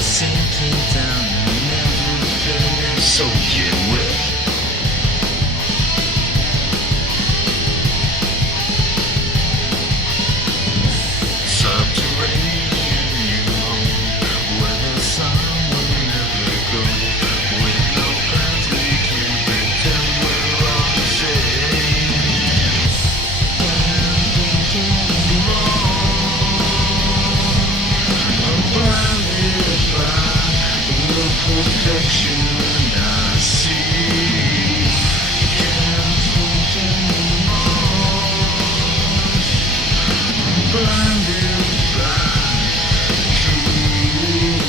sinking down and never finish soaking wet. Subterranean, you know, where the sun will never go. With no plans, we can pretend we're all the same. And thinking wrong, blinded by the perfection I see. Can't think anymore, blinded by truth.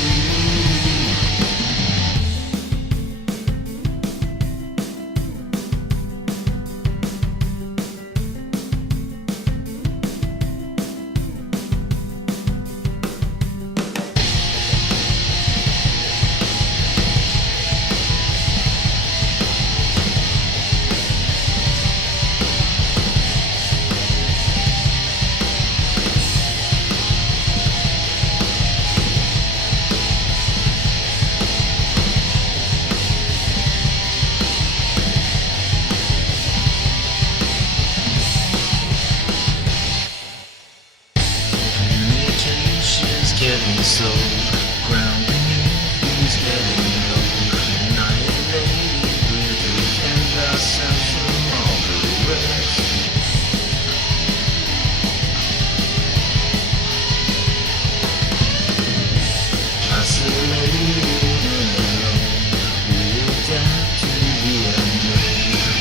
Communication's getting so ground beneath is getting low. Annihilated, we defend ourselves from all the rest. Isolated and alone, we adapt to the unknown.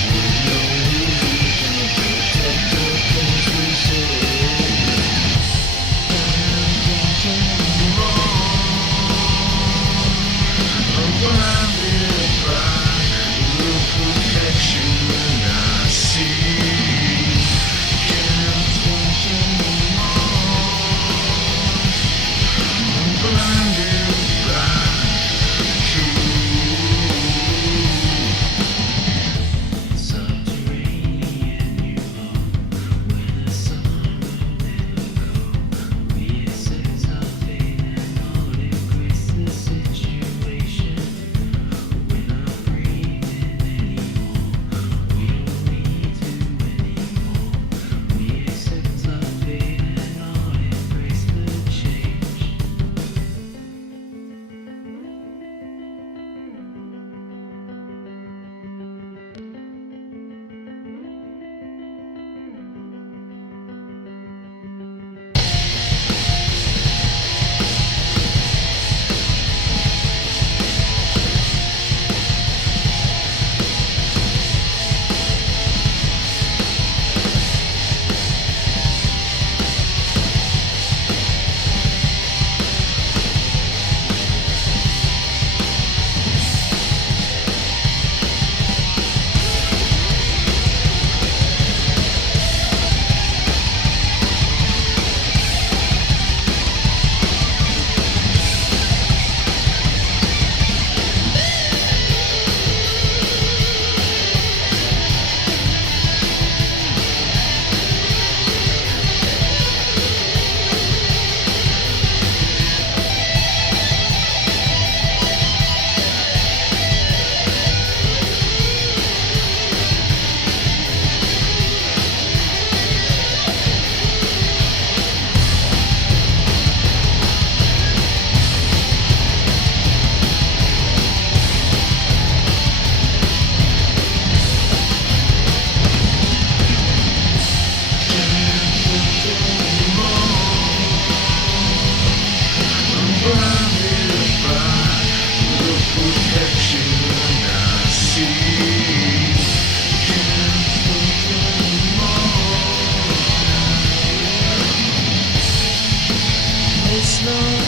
With no illusion to protect the things we say. Blinded by the perfection I see. Can't think anymore, blinded by truth. Subterranean, you are where the sun will never go. We accept our fate and all embrace the situation. We're not breathing anymore. We don't need to anymore. We accept our fate and all embrace the change. It's not